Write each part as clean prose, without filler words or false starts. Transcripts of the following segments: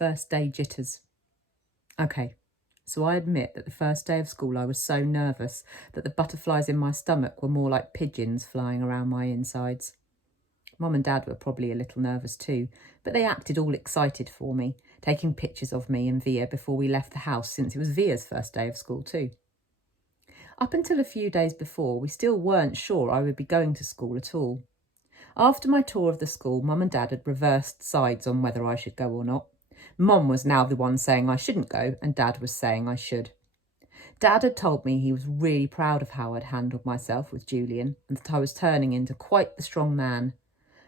First day jitters. Okay, so I admit that the first day of school I was so nervous that the butterflies in my stomach were more like pigeons flying around my insides. Mum and Dad were probably a little nervous too, but they acted all excited for me, taking pictures of me and Via before we left the house, since it was Via's first day of school too. Up until a few days before, we still weren't sure I would be going to school at all. After my tour of the school, Mum and Dad had reversed sides on whether I should go or not. Mum was now the one saying I shouldn't go, and Dad was saying I should. Dad had told me he was really proud of how I'd handled myself with Julian, and that I was turning into quite the strong man.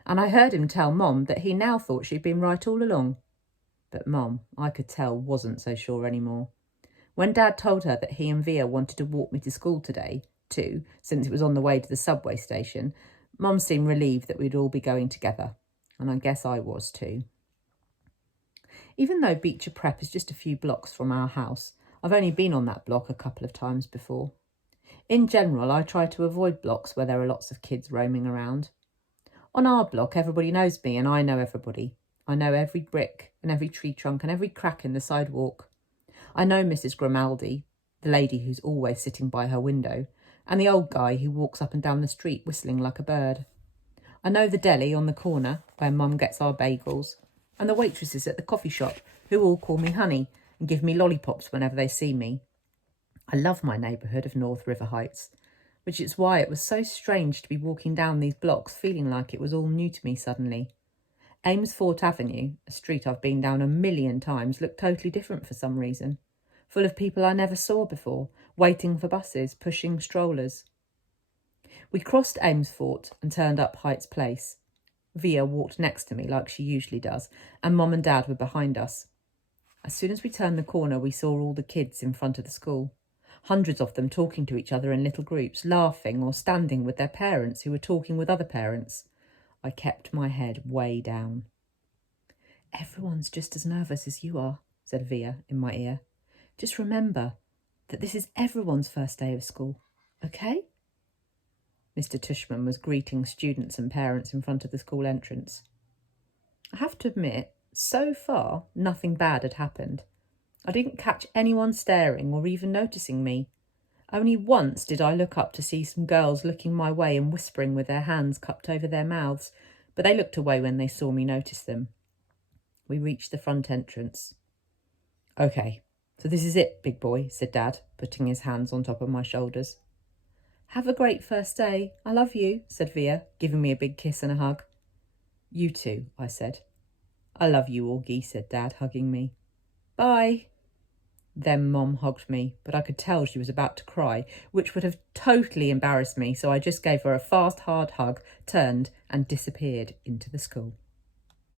And I heard him tell Mum that he now thought she'd been right all along. But Mum, I could tell, wasn't so sure anymore. When Dad told her that he and Via wanted to walk me to school today, too, since it was on the way to the subway station, Mum seemed relieved that we'd all be going together, and I guess I was too. Even though Beecher Prep is just a few blocks from our house, I've only been on that block a couple of times before. In general, I try to avoid blocks where there are lots of kids roaming around. On our block, everybody knows me and I know everybody. I know every brick and every tree trunk and every crack in the sidewalk. I know Mrs. Grimaldi, the lady who's always sitting by her window, and the old guy who walks up and down the street whistling like a bird. I know the deli on the corner where Mum gets our bagels, and the waitresses at the coffee shop who all call me Honey and give me lollipops whenever they see me. I love my neighbourhood of North River Heights, which is why it was so strange to be walking down these blocks feeling like it was all new to me suddenly. Amesfort Avenue, a street I've been down a million times, looked totally different for some reason, full of people I never saw before, waiting for buses, pushing strollers. We crossed Amesfort and turned up Heights Place. Via walked next to me like she usually does, and Mum and Dad were behind us. As soon as we turned the corner, we saw all the kids in front of the school. Hundreds of them talking to each other in little groups, laughing or standing with their parents who were talking with other parents. I kept my head way down. "Everyone's just as nervous as you are," said Via in my ear. "Just remember that this is everyone's first day of school, okay?" Mr. Tushman was greeting students and parents in front of the school entrance. I have to admit, so far, nothing bad had happened. I didn't catch anyone staring or even noticing me. Only once did I look up to see some girls looking my way and whispering with their hands cupped over their mouths, but they looked away when they saw me notice them. We reached the front entrance. "Okay, so this is it, big boy," said Dad, putting his hands on top of my shoulders. "Have a great first day. I love you," said Via, giving me a big kiss and a hug. "You too," I said. "I love you, Augie," said Dad, hugging me. "Bye." Then Mum hugged me, but I could tell she was about to cry, which would have totally embarrassed me, so I just gave her a fast, hard hug, turned and disappeared into the school.